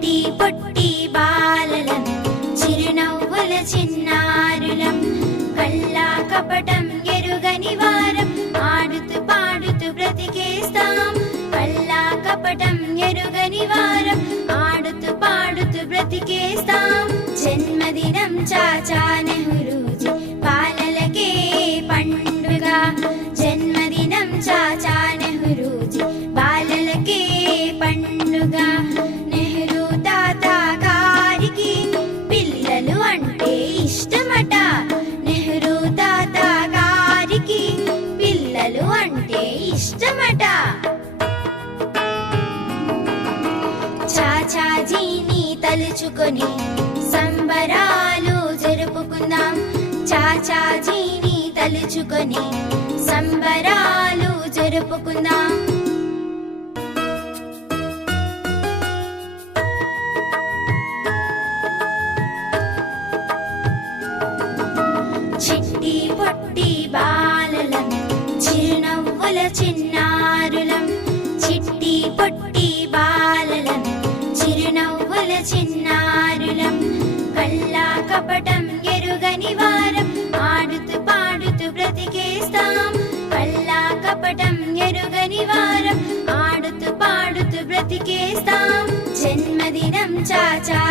చిట్టి పొట్టి బాలలం చిరునవ్వుల చిన్నారులం కల్లా కపటం ఎరుగని వారం ఆడుతూ పాడుతూ బ్రతికేస్తాం కల్లా కపటం ఎరుగని వారం ఆడుతూ పాడుతూ బ్రతికేస్తాం జన్మదినం చాచా నెహ్రూజీ బాలలకే పండుగ జన్మదినం చాచా నెహ్రూజీ బాలలకే పండుగ నెహ్రూ తాత గారికి పిల్లలు అంటే ఇష్టమట నెహ్రూ తాత గారికి పిల్లలు అంటే ఇష్టమట చాచాజీని తలుచుకొని సంబరాలు జరుపుకుందాం చాచాజీని తలుచుకొని సంబరాలు జరుపుకుందాం చిట్టి పొట్టి బాలలం చిరునవ్వుల చిన్నారులం చిట్టి పొట్టి బాలలం చిరునవ్వుల చిన్నారులం కల్లా కపటం ఎరుగని వారం ఆడుతూ పాడుతూ బ్రతికేస్తాం కల్లా కపటం ఎరుగని వారం ఆడుతూ పాడుతూ బ్రతికేస్తాం జన్మదినం చాచా